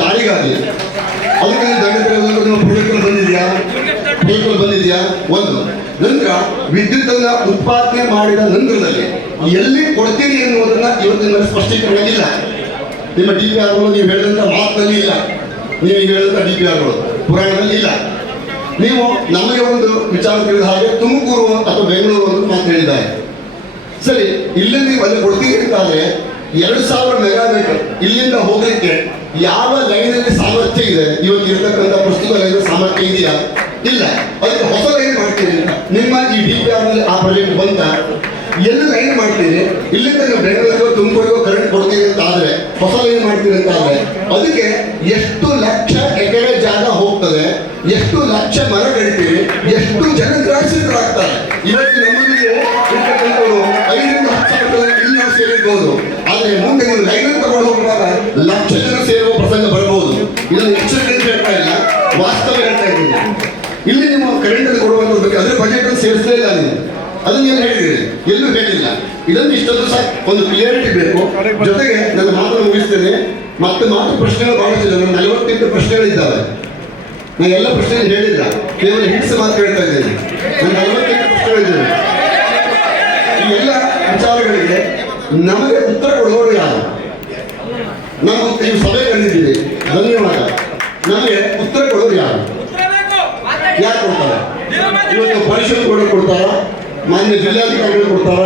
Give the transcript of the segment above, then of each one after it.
ದಾರಿಗಾಗಿ ಅದಕ್ಕೆ ದಂಡ ಬಂದಿದೆಯಾ ಒಂದು. ನಂತರ ವಿದ್ಯುತ್ ಅನ್ನ ಉತ್ಪಾದನೆ ಮಾಡಿದ ನಂತರದಲ್ಲಿ ಎಲ್ಲಿ ಕೊಡ್ತೀರಿ ಎನ್ನುವುದನ್ನ ಇವತ್ತಿನ ಸ್ಪಷ್ಟೀಕರಣ ಇಲ್ಲ. ನಿಮ್ಮ DPR ನೀವು ಹೇಳಿದಂತ ಮಾತಿನಲ್ಲಿ ಇಲ್ಲ, ನೀವು ಹೇಳಿದಂತ DPR ಪುರಾಣದಲ್ಲಿ ಇಲ್ಲ. ನೀವು ನಮಗೆ ಒಂದು ವಿಚಾರ ತಿಳಿದ ಹಾಗೆ ತುಮಕೂರು ಅಥವಾ ಬೆಂಗಳೂರು ಅಂತ ಮಾತು ಹೇಳಿದ್ದಾರೆ. ಸರಿ, ಇಲ್ಲಿ ನೀವು ಅಲ್ಲಿ ಕೊಡ್ತೀರಿ ಅಂತಾದ್ರೆ 2000 ಮೆಗಾಮೀಟರ್ ಇಲ್ಲಿಂದ ಹೋಗ್ಲಿಕ್ಕೆ ಯಾವ ಲೈನಲ್ಲಿ ಸಾಮರ್ಥ್ಯ ಇದೆ? ಇವತ್ತು ಇರತಕ್ಕಂಥ ಪ್ರಸ್ತುತ ಲೈನ್ ಸಾಮರ್ಥ್ಯ ಇದೆಯಾ? ಇಲ್ಲ. ಅದಕ್ಕೆ ಹೊಸ ಲೈನ್ ಮಾಡ್ತೀರಿ ಅಂತ ನಿಮ್ಮ ಈ DPR ನಲ್ಲಿ ಆ ಪ್ರಾಜೆಕ್ಟ್ ಬಂತ ಎಲ್ಲಿ ಲೈನ್ ಮಾಡ್ತೀರಿ? ಇಲ್ಲಿಂದ ನೀವು ಬೆಂಗಳೂರಿಗೋ ತುಮಕೂರಿಗೋ ಕರೆಂಟ್ ಕೊಡ್ತೀರಿ ಅಂತ ಆದ್ರೆ ಹೊಸ ಲೈನ್ ಮಾಡ್ತೀರಿ ಅಂತ ಆದ್ರೆ ಅದಕ್ಕೆ ಎಷ್ಟು ಲಕ್ಷ ಎಕರೆ ಜಾಗ ಹೋಗ್ತದೆ, ಎಷ್ಟು ಲಕ್ಷ ಮರ ಕಡಿತೀರಿ, ಎಷ್ಟು ಜನ ಗ್ರಾಹಕರಾಗ್ತಾರೆ. ಇವತ್ತು ನಮ್ಮಲ್ಲಿಗೆ ಇರ್ತಕ್ಕಂಥವ್ರು 5ರಿಂದ 10,000 ಇಲ್ಲಿ ನಾವು ಸೇರಿರ್ಬೋದು, ಆದ್ರೆ ಮುಂದೆ ನೀವು ಲೈನ್ ತಗೊಂಡು ಹೋಗುವಾಗ ಲಕ್ಷ ಜನ ಸೇರುವ ಪ್ರಸಂಗ ಬರಬಹುದು. ಇದನ್ನು ಎಚ್ಚರಿಕೆ ಹೇಳ್ತಾ ಇಲ್ಲ, ವಾಸ್ತವ ಹೇಳ್ತಾ ಇದ್ದೀನಿ. ಇಲ್ಲಿ ನಿಮ್ಮ ಕರೆಂಟ್ ಅನ್ನು ಕೊಡುವಂತ ಬಗ್ಗೆ ಅದ್ರ ಬಜೆಟ್ ಅನ್ನು ಸೇರಿಸಲೇ ಇಲ್ಲ. ನೀವು ಅದನ್ನ ಏನು ಹೇಳಿದ್ದೀರಿ? ಎಲ್ಲೂ ಹೇಳಿಲ್ಲ. ಇದನ್ನು ಇಷ್ಟೊಂದು ಸಹ ಒಂದು ಕ್ಲಿಯರಿಟಿ ಬೇಕು. ಜೊತೆಗೆ ನನ್ನ ಮಾತನ್ನು ಮುಗಿಸ್ತೇನೆ. ಮತ್ತೆ ಪ್ರಶ್ನೆಗಳು ಬಹಳಷ್ಟು ಇದೆ. 48 ಪ್ರಶ್ನೆಗಳಿದ್ದಾವೆ. ನಾನು ಎಲ್ಲ ಪ್ರಶ್ನೆ ಹೇಳಿಲ್ಲ, ಕೇವಲ ಹಿಟ್ಸ್ ಮಾತ್ರ ಹೇಳ್ತಾ ಇದ್ದೇನೆ. ನಾನು 48 ಪ್ರಶ್ನೆಗಳಿದ್ದೇನೆ. ಈ ಎಲ್ಲ ವಿಚಾರಗಳಿಗೆ ನಮಗೆ ಉತ್ತರ ಕೊಡೋರು ಯಾರು? ನಾವು ನೀವು ಸಭೆ ಕರೆದಿದ್ದೀವಿ, ಧನ್ಯವಾದ. ನಮಗೆ ಉತ್ತರ ಕೊಡೋರು ಯಾರು? ಯಾರು ಕೊಡ್ತಾರೆ? ಇವತ್ತು ಪರಿಷತ್ ಕೊಡ್ತಾರ, ಮಾನ್ಯ ಜಿಲ್ಲಾಧಿಕಾರಿಗಳು ಕೊಡ್ತಾರ,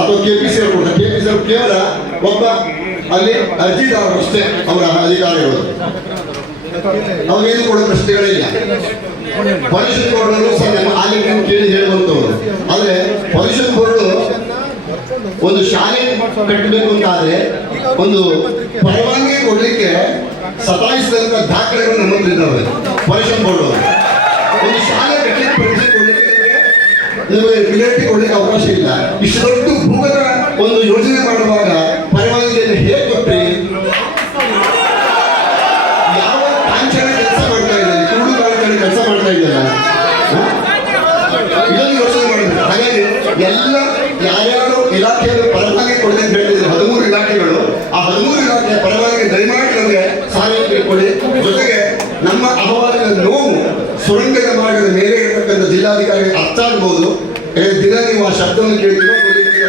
ಅಥವಾ KPC ಅವರು ಕೊಡ್ತಾರೆ? KPC ಅವರು ಕೇವಲ ಒಬ್ಬ ಅಲ್ಲಿ ಅರ್ಜಿದಾರರು ಅಷ್ಟೇ, ಅವರ ಅಧಿಕಾರಿಗಳು. ಅವ್ರೇನು ಕೊಡೋ ಪ್ರಶ್ನೆಗಳೇ ಇಲ್ಲ. ಪರಿಷತ್ ಬೋರ್ಡ್ ಸಹ ನಮ್ಮ ಆಲಿಕೆಯನ್ನು ಕೇಳಿ ಹೇಳುವಂತವರು. ಆದ್ರೆ ಪರಿಷತ್ ಬೋರ್ಡ್ ಒಂದು ಶಾಲೆ ಕಟ್ಟಬೇಕು ಅಂತ ಆದ್ರೆ ಒಂದು ಪರವಾನಗಿ ಕೊಡ್ಲಿಕ್ಕೆ ಸತಾಯಿಸಿದಂತ ದಾಖಲೆಗಳು ನಮ್ಮ ಹತ್ರ ಇದ್ದಾವೆ. ಪರಿಷತ್ ಬೋರ್ಡ್ ಒಂದು ಶಾಲೆ ಕಟ್ಟಲಿಕ್ಕೆ ಪರೀಕ್ಷೆ ಕೊಡ್ಲಿಕ್ಕೆ ನಿಮಗೆ ಕ್ಲಿಯರಿಟಿ ಕೊಡ್ಲಿಕ್ಕೆ ಅವಕಾಶ ಇಲ್ಲ. ಇಷ್ಟು ದೊಡ್ಡ ಭೂಗತ ಒಂದು ಯೋಜನೆ ಮಾಡುವಾಗ ಪರವಾನಗಿಯನ್ನು ಹೇಗೆ ಕೊಟ್ರಿ? ಯಾವ ಕಾಂಚನ ಕೆಲಸ ಮಾಡ್ತಾ ಇದ್ದಾರೆ? ಕುರುಡು ಕಾಂಚನ ಕೆಲಸ ಮಾಡ್ತಾ ಇದ್ದಲ್ಲ, ಇದನ್ನು ಯೋಚನೆ ಮಾಡಬೇಕು. ಹಾಗಾಗಿ ಎಲ್ಲ ಯಾರ್ಯಾರು ಇಲಾಖೆಯನ್ನು ಪರವಾನಗಿ ಕೊಡಲಿ ಅಂತ ಹೇಳಿದ್ರೆ 13 ಇಲಾಖೆಗಳು, ಆ 13 ಇಲಾಖೆಯ ಪರವಾನಗಿ ದಯಮಾಡಿ ನಮಗೆ ಸಹಾಯ ಕೊಡಿ. ಜೊತೆಗೆ ನಮ್ಮ ಅಹವಾಲಿನ ನೋವು ಸುರಂಗದ ಮಾರ್ಗದ ಮೇಲೆ ಇರತಕ್ಕಂಥ ಜಿಲ್ಲಾಧಿಕಾರಿಗೆ ಅರ್ಥ ಆಗ್ಬೋದು. ದಿನ ನೀವು ಆ ಶಬ್ದವನ್ನು ಕೇಳಿದ್ರು,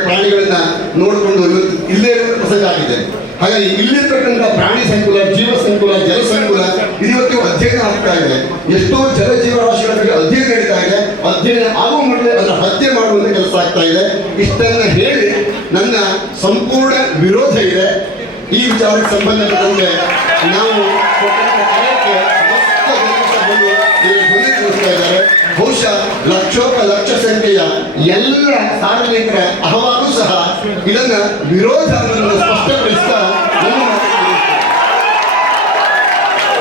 ಪ್ರಾಣಿಗಳನ್ನ ನೋಡಿಕೊಂಡು ಇವತ್ತು ಇಲ್ಲೇ ಇರುವ ಪ್ರಸಂಗ ಆಗಿದೆ. ಹಾಗಾಗಿ ಇಲ್ಲಿರ್ತಕ್ಕಂಥ ಪ್ರಾಣಿ ಸಂಕುಲ, ಜೀವ ಸಂಕುಲ, ಜಲ ಸಂಕುಲ ಇವತ್ತು ಅಧ್ಯಯನ ಆಗ್ತಾ ಇದೆ. ಎಷ್ಟೋ ಜಲ ಜೀವರಾಶಿಗಳ ಬಗ್ಗೆ ಅಧ್ಯಯನ ನಡೀತಾ ಇದೆ. ಅಧ್ಯಯನ ಆಗುವ ಮೊದಲೇ ಅದರ ಹತ್ಯೆ ಮಾಡುವಂತ ಕೆಲಸ ಆಗ್ತಾ ಇದೆ. ಇಷ್ಟನ್ನ ಹೇಳಿ ನನ್ನ ಸಂಪೂರ್ಣ ವಿರೋಧ ಇದೆ. ಈ ವಿಚಾರಕ್ಕೆ ಸಂಬಂಧಪಟ್ಟಂತೆ ನಾವು ಇದ್ದಾರೆ. ಬಹುಶಃ ಲಕ್ಷ ಸಂಖ್ಯೆಯ ಎಲ್ಲ ಸಾರ್ವಜನಿಕರ ಅಹವಾಲು ಸಹ ಇದನ್ನ ವಿರೋಧ ಸ್ಪಷ್ಟಪಡಿಸ್ತಾ